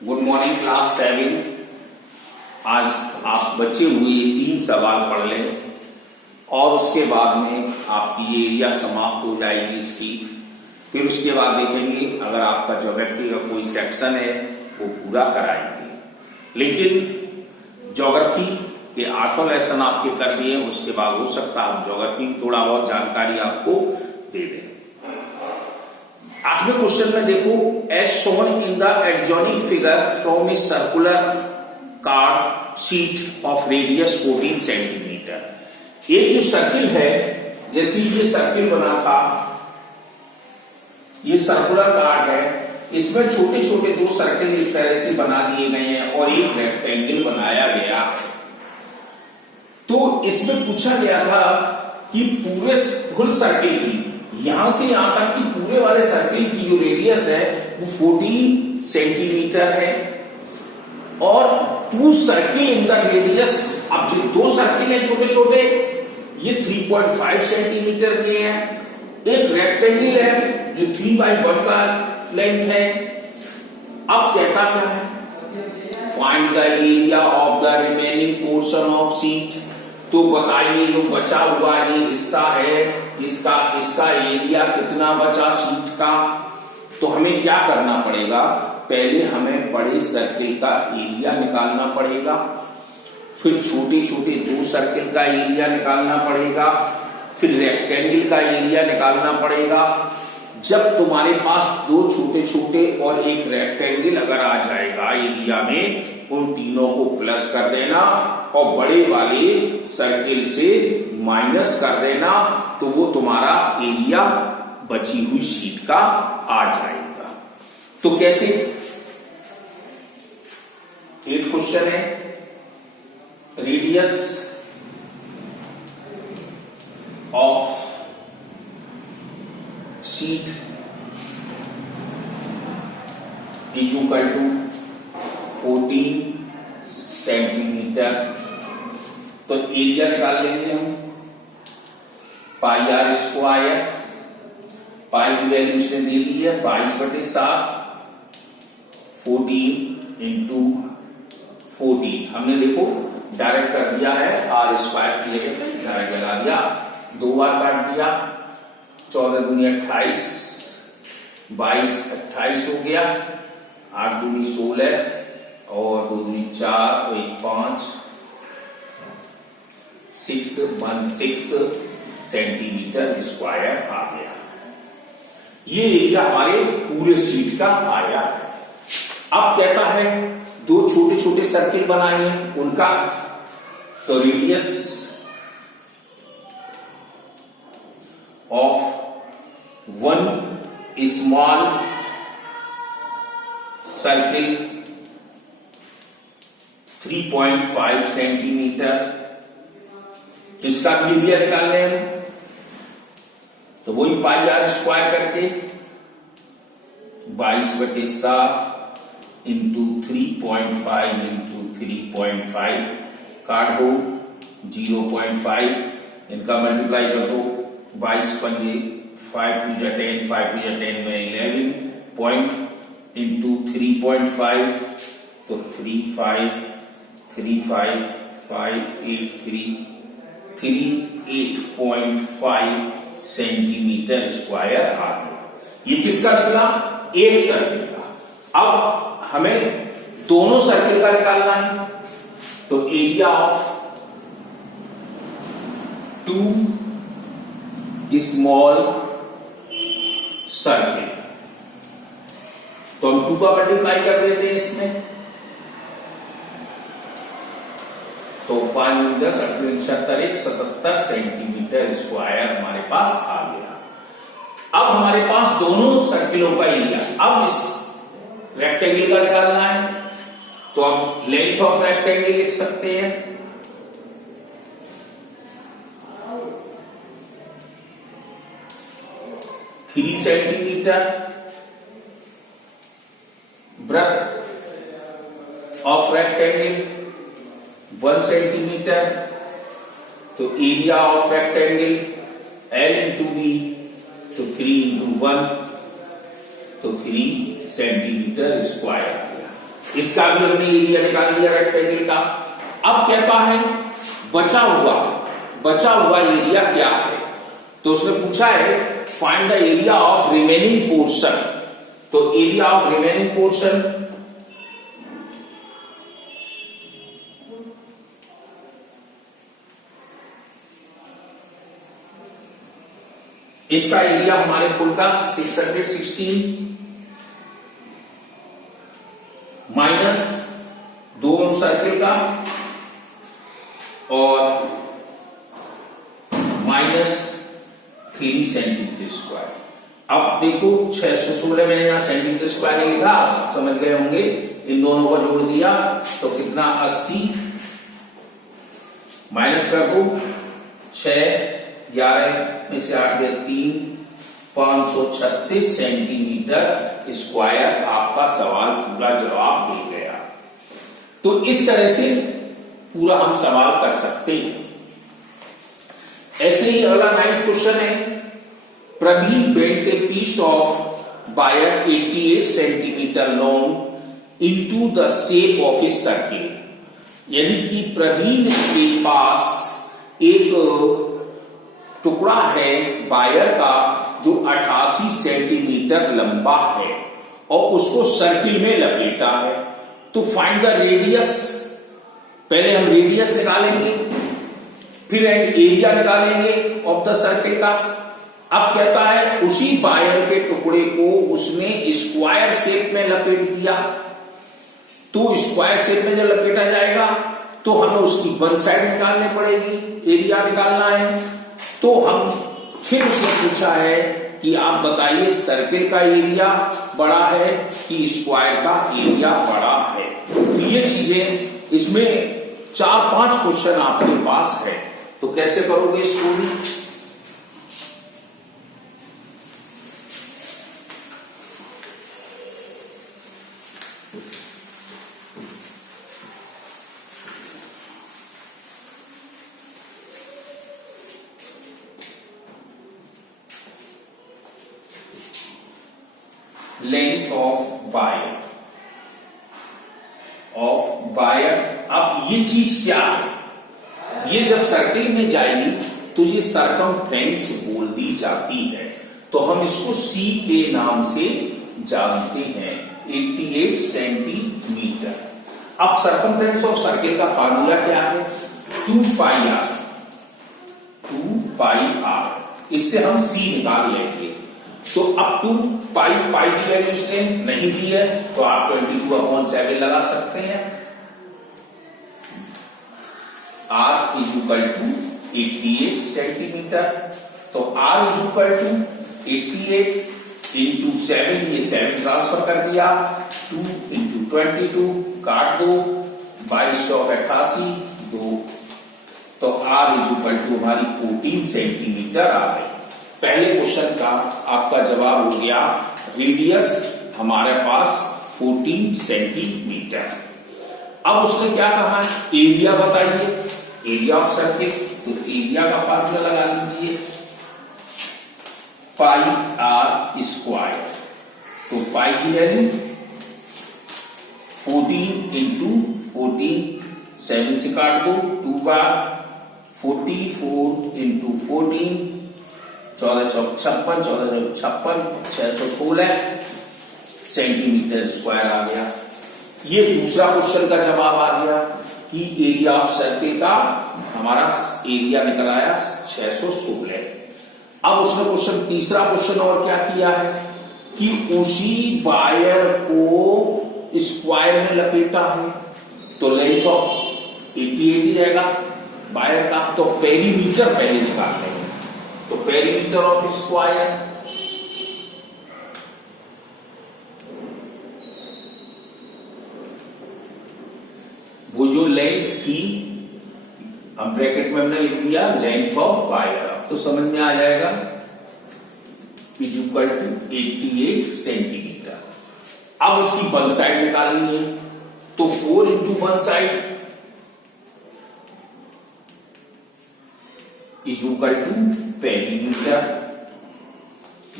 Good morning class 7। आज आप बचे हुए 3 सवाल पढ़ लें और उसके बाद में आपकी ये एरिया समाप्त हो जाएगी इसकी। फिर उसके बाद देखेंगे अगर आपका ज्योग्राफी का कोई सेक्शन है वो पूरा कराएंगे। लेकिन ज्योग्राफी के 8 लेसन आपके कर दिए, उसके बाद हो सकता है ज्योग्राफी में थोड़ा बहुत जानकारी आपको दे दें। 8वें क्वेश्चन में देखो, as shown in the adjoining figure from a circular card sheet of radius 14 centimetre. एक जो सर्किल है, जैसे ये सर्किल बना था, ये सर्कुलर कार्ड है, इसमें छोटे छोटे 2 सर्किल इस तरह से बना दिए गए हैं और एक रेक्टेंगल बनाया गया। तो इसमें पूछा गया था कि पूरे फुल सर्किल की, यहां से यहां तक की पूरे वाले सर्किल की जो रेडियस है वो 14 सेंटीमीटर है और 2 सर्किल इन द रेडियस, अब जो 2 सर्किल है छोटे छोटे ये 3.5 सेंटीमीटर के हैं। एक रेक्टेंगल है जो 3/1 का लेंथ है। अब कहता क्या है, find the area of the remaining portion of sheet. तो बताइए जो बचा हुआ ये हिस्सा है इसका एरिया कितना बचा शीट का। तो हमें क्या करना पड़ेगा, पहले हमें बड़े सर्किल का एरिया निकालना पड़ेगा, फिर छोटे छोटे 2 सर्किल का एरिया निकालना पड़ेगा, फिर रेक्टेंगल का एरिया निकालना पड़ेगा। जब तुम्हारे पास 2 छोटे छोटे और एक रेक्टेंगल अगर आ जाएगा एरिया में, उन तीनों को प्लस कर देना और बड़े वाले सर्किल से माइनस कर देना, तो वो तुम्हारा एरिया बची हुई शीट का आ जाएगा। तो कैसे, 8 क्वेश्चन है, radius of sheet is equal to 14 centimetre. तो एरिया निकाल लेंगे हम, पाई आर स्क्वायर, पाई की वैल्यू इसमें दे दी है 22/7, 14 इंटू 14 हमने देखो डायरेक्ट कर दिया है, आर स्क्वायर की जगह डायरेक्ट लगा दिया, 2 बार काट दिया, 14 दूनी 28, 22 28 हो गया, 8 दूनी 16 और 2 दूनी 4 और 1 5, 616 सेंटीमीटर स्क्वायर आ गया। ये एरिया हमारे पूरे शीट का आया है। अब कहता है 2 छोटे छोटे सर्किल बनाए उनका, तो radius of 1 small circle 3.5 centimetre, इसका भी एरिया निकालने हैं। तो वही पाई आर स्क्वायर करके 22/7 इंटू 3.5 इंटू 3.5 काट दो, 0.5 इनका मल्टीप्लाई कर दो, 22 पंजे 5 2 जा 10, 5 2 जा 10 में 11 पॉइंट इंटू 3.5, तो 38.5 सेंटीमीटर स्क्वायर आ गया। ये किसका निकला, एक सर्किल का। अब हमें दोनों सर्किल का निकालना है, तो एरिया ऑफ 2 स्मॉल सर्किल, तो हम 2 का मल्टीप्लाई कर देते हैं इसमें, तो 5 10 78 77 सेंटीमीटर स्क्वायर हमारे पास आ गया। अब हमारे पास दोनों सर्किलों का एरिया, अब इस रेक्टेंगल का निकालना है, तो हम लेंथ ऑफ रेक्टेंगल लिख सकते हैं, three centimetre, breadth of rectangle 1 centimetre, तो area of rectangle L into B, तो 3 इंटू 1, तो 3 सेंटीमीटर स्क्वायर आ गया। इसका भी हमने एरिया निकाल लिया रेक्टेंगल का। अब कहता है बचा हुआ एरिया क्या है, तो उसने पूछा है find the area of remaining portion. तो एरिया ऑफ रिमेनिंग पोर्शन इसका एरिया हमारे फुल का 616 माइनस 2 सर्किल का और माइनस 3 सेंटीमीटर स्क्वायर। अब देखो 616 मैंने यहां सेंटीमीटर स्क्वायर नहीं लिखा, आप समझ गए होंगे, इन दोनों को जोड़ दिया तो कितना 80 माइनस कर दो 6 11 में से 8 गया 3 536 सेंटीमीटर स्क्वायर। आपका सवाल पूरा जवाब दे गया। तो इस तरह से पूरा हम सवाल कर सकते हैं। ऐसे ही अगला 9th क्वेश्चन है, Praveen bent a piece of wire 88 centimetre long into the shape of a circle. यानी कि प्रवीण के पास एक टुकड़ा है वायर का जो 88 सेंटीमीटर लंबा है और उसको सर्किल में लपेटा है। तो फाइंड द रेडियस, पहले हम रेडियस निकालेंगे फिर एरिया निकालेंगे ऑफ द सर्किल का। अब कहता है उसी वायर के टुकड़े को उसने स्क्वायर शेप में लपेट दिया। तो स्क्वायर शेप में जब लपेटा जाएगा तो हमें उसकी वन साइड निकालनी पड़ेगी, एरिया निकालना है। तो हम फिर उसने पूछा है कि आप बताइए सर्किल का एरिया बड़ा है कि स्क्वायर का एरिया बड़ा है। तो ये चीजें इसमें 4-5 क्वेश्चन आपके पास है, तो कैसे करोगे इसको भी। Length of wire. अब ये चीज क्या है, ये जब सर्किल में जाएगी तो ये सरकमफ्रेंस बोल दी जाती है। तो हम इसको C के नाम से जानते हैं, 88 सेंटीमीटर। अब सरकमफ्रेंस ऑफ सर्किल का फार्मूला क्या है, 2 पाई आर। इससे हम C निकाल लेंगे। तो अब 2 पाई की वैल्यू उसने नहीं दी है तो आप 22/7 लगा सकते हैं। R is equal to 88 centimetre. तो R is equal to 88 into 7, ये 7 ट्रांसफर कर दिया, 2 इंटू 22 काट दो, 2288 2। तो R इज इक्वल टू हमारी 14 सेंटीमीटर आ गई। पहले क्वेश्चन का आपका जवाब हो गया, रेडियस हमारे पास 14 सेंटीमीटर। अब उसने क्या कहा, एरिया बताइए, एरिया ऑफ सर्किल। तो एरिया का फार्मूला लगा लीजिए, पाई आर स्क्वायर। तो पाई की वैल्यू 14 इंटू 14, 7 से काट दो, 2 बार 44 इंटू 14, 1456, 616 सेंटीमीटर स्क्वायर आ गया। ये दूसरा क्वेश्चन का जवाब आ गया कि एरिया ऑफ सर्किल का हमारा एरिया निकल आया 616। अब उसने क्वेश्चन तीसरा क्वेश्चन और क्या किया है कि उसी वायर को स्क्वायर में लपेटा है। तो लेंथ ऑफ 88 ही रहेगा वायर का। तो पेरीमीटर पहले निकाल लेंगे। तो पेरीमीटर ऑफ स्क्वायर, वो जो लेंथ थी हम ब्रैकेट में हमने लिख दिया लेंथ ऑफ वायर। अब तो समझ में आ जाएगा, इज इक्वल टू 88 सेंटीमीटर। अब उसकी वन साइड निकालनी है। तो 4 into one side is equal to perimeter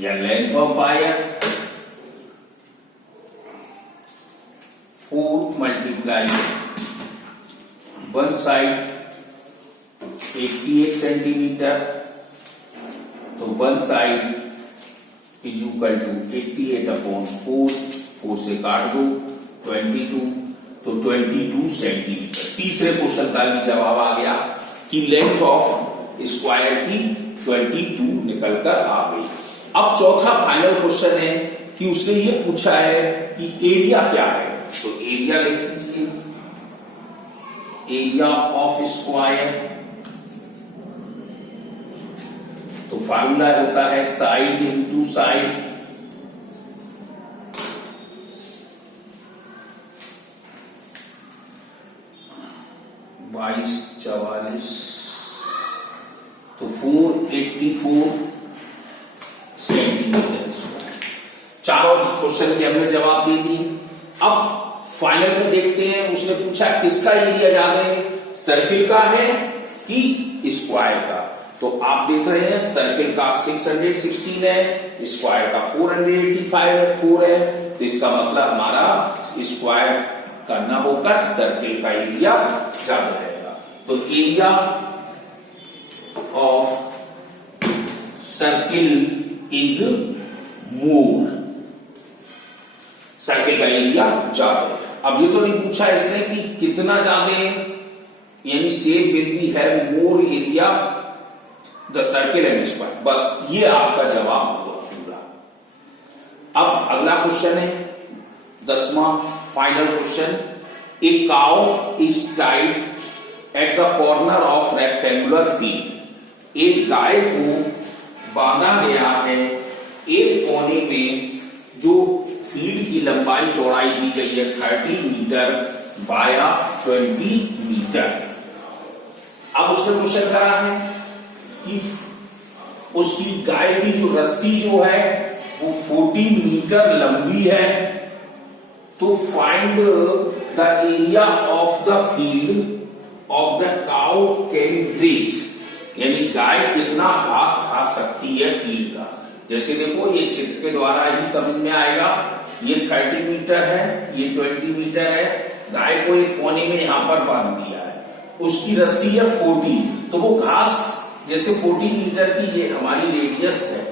या length of wire 4 multiply one side 88 centimetre, तो one side is equal to 88/4, 4 से काट दो 22, तो 22 सेंटीमीटर। तीसरे क्वेश्चन का भी जवाब आ गया कि लेंथ ऑफ स्क्वायर की 22 निकल कर आ गई। अब चौथा फाइनल क्वेश्चन है कि उसने ये पूछा है कि एरिया क्या है, तो एरिया लिख लीजिए, एरिया ऑफ स्क्वायर, तो फार्मूला होता है साइड इंटू साइड, बाईस 44, तो 484 सेंटीमीटर स्क्वायर। चारों क्वेश्चन के हमने जवाब दे दिए। अब फाइनल में देखते हैं, उसने पूछा किसका एरिया ज्यादा है, सर्किल का है कि स्क्वायर का। तो आप देख रहे हैं सर्किल का 616 है, स्क्वायर का 485 है, तो इसका मतलब हमारा स्क्वायर करना होगा, सर्किल का एरिया ज्यादा रहेगा। तो area of circle is more, circle का एरिया ज्यादा है। अब ये तो नहीं पूछा इसने कि कितना ज्यादा है, यानी same will be have more area the circle and square, बस ये आपका जवाब हुआ पूरा। अब अगला क्वेश्चन है 10वां final question. A cow is tied at the corner of rectangular field. एक गाय को बांधा गया है एक कोने में, जो फील्ड की लंबाई चौड़ाई दी गई है 30 मीटर बाया 20 मीटर। अब उसने क्वेश्चन करा है कि उसकी गाय की जो रस्सी जो है वो 14 मीटर लंबी है, तो find the area of the field of the cow can graze, यानी गाय कितना घास खा सकती है फील्ड का। जैसे देखो ये चित्र के द्वारा ही समझ में आएगा, ये 30 मीटर है, ये 20 मीटर है, गाय को एक कोने में यहां पर बांध दिया है, उसकी रस्सी है 40, तो वो घास जैसे 40 मीटर की ये हमारी रेडियस है,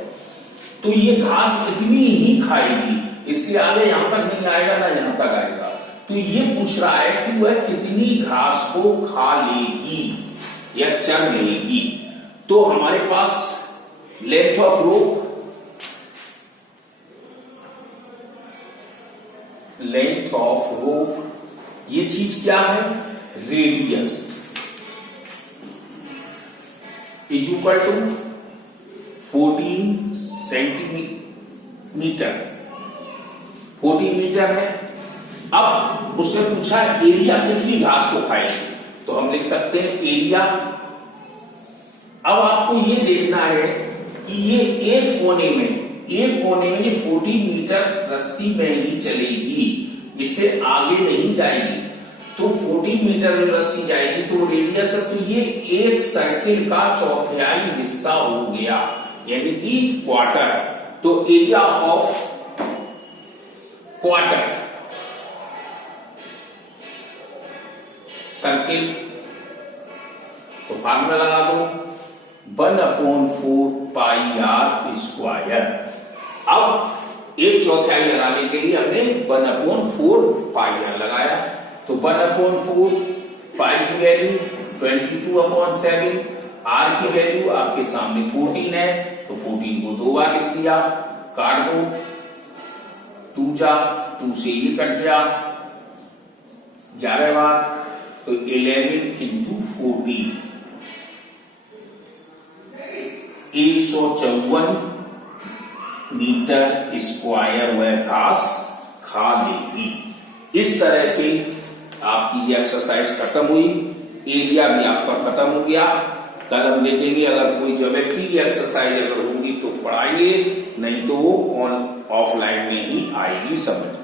तो ये घास इतनी ही खाएगी, इससे आगे यहां तक नहीं आएगा ना यहां तक आएगा। तो ये पूछ रहा है कि वह कितनी घास को खा लेगी या चर लेगी। तो हमारे पास length of rope, length of rope, ये चीज क्या है, radius is equal to 14 centimetre, 14 metre है। अब उसने पूछा एरिया कितनी घास को खाएगी, तो हम लिख सकते हैं एरिया। अब आपको ये देखना है कि ये एक कोने में ये 14 मीटर रस्सी में ही चलेगी, इससे आगे नहीं जाएगी। तो 14 मीटर में रस्सी जाएगी तो रेडियस है, तो ये एक सर्किल का चौथाई हिस्सा हो गया, यानी कि क्वार्टर। तो एरिया ऑफ क्वार्टर सर्किल, तो फार्मूला लगा दो 1/4 पाई आर स्क्वायर। अब एक चौथाई लगाने के लिए हमने 1/4 पाई आर लगाया, तो 1/4 पाई की वैल्यू 22/7, आर की वैल्यू आपके सामने 14 है, तो 14 को 2 बार लिख दिया, काट दो 2 जा 2 से ये कट गया 11 बार, तो 11 इंटू 14 154 मीटर स्क्वायर वह घास खा लेगी। इस तरह से आपकी ये एक्सरसाइज खत्म हुई, एरिया भी आपका खत्म हो गया। कल हम देखेंगे अगर कोई ज्योमेट्री की एक्सरसाइज अगर होगी तो पढ़ाइए, नहीं तो वो ऑफलाइन में ही आएगी समझ।